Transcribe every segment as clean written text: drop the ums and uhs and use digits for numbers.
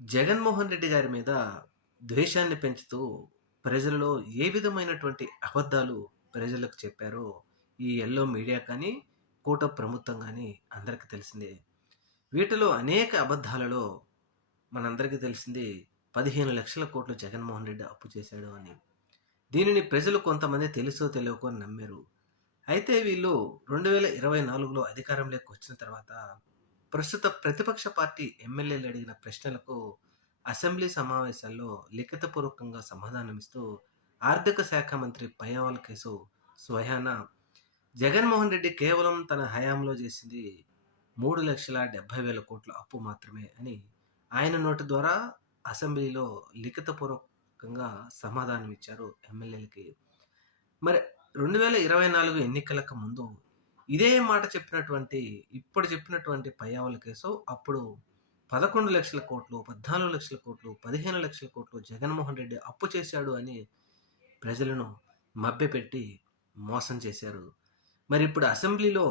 జగన్మోహన్ రెడ్డి గారి మీద ద్వేషాన్ని పెంచుతూ ప్రజలలో ఏ విధమైనటువంటి అబద్ధాలు ప్రజలకు చెప్పారో ఈ యెల్లో మీడియా కానీ, కూటమి ప్రభుత్వం గానీ అందరికీ తెలిసిందే. వీటిలో అనేక అబద్ధాలలో మనందరికీ తెలిసింది 15,00,00,000,00,000 జగన్మోహన్ రెడ్డి అప్పు చేశాడు అని. దీనిని ప్రజలు కొంతమంది తెలుసో తెలియకో నమ్మారు. అయితే వీళ్ళు 2024లో అధికారంలోకి వచ్చిన తర్వాత ప్రస్తుత ప్రతిపక్ష పార్టీ ఎమ్మెల్యేలు అడిగిన ప్రశ్నలకు అసెంబ్లీ సమావేశాల్లో లిఖితపూర్వకంగా సమాధానమిస్తూ ఆర్థిక శాఖ మంత్రి పయ్యావుల కేశవ్ స్వయానా జగన్మోహన్ రెడ్డి కేవలం తన హయాంలో చేసింది 3,70,000,00,000 అప్పు మాత్రమే అని ఆయన నోటి ద్వారా అసెంబ్లీలో లిఖితపూర్వకంగా సమాధానం ఇచ్చారు ఎమ్మెల్యేలకి. మరి 2024 ఎన్నికలకు ముందు ఇదే మాట చెప్పినటువంటి ఇప్పుడు చెప్పినటువంటి పయ్యావుల కేశవ్ అప్పుడు 11,00,000,00,000, 14,00,000,00,000, 15,00,000,00,000 జగన్మోహన్ రెడ్డి అప్పు చేశాడు అని ప్రజలను మభ్యపెట్టి మోసం చేశారు. మరి ఇప్పుడు అసెంబ్లీలో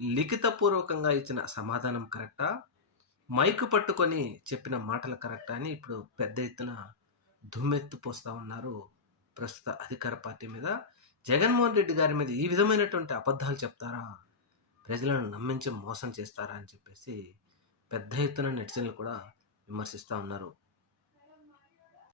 లిఖితపూర్వకంగా ఇచ్చిన సమాధానం కరెక్టా? మైకు పట్టుకొని చెప్పిన మాటలు కరెక్టా అని ఇప్పుడు పెద్ద ఎత్తున దుమ్మెత్తిపోస్తా ఉన్నారు ప్రస్తుత అధికార పార్టీ మీద. జగన్మోహన్ రెడ్డి గారి మీద ఈ విధమైనటువంటి అబద్ధాలు చెప్తారా? ప్రజలను నమ్మించి మోసం చేస్తారా? అని చెప్పేసి పెద్ద ఎత్తున నెటిజన్లు కూడా విమర్శిస్తా ఉన్నారు.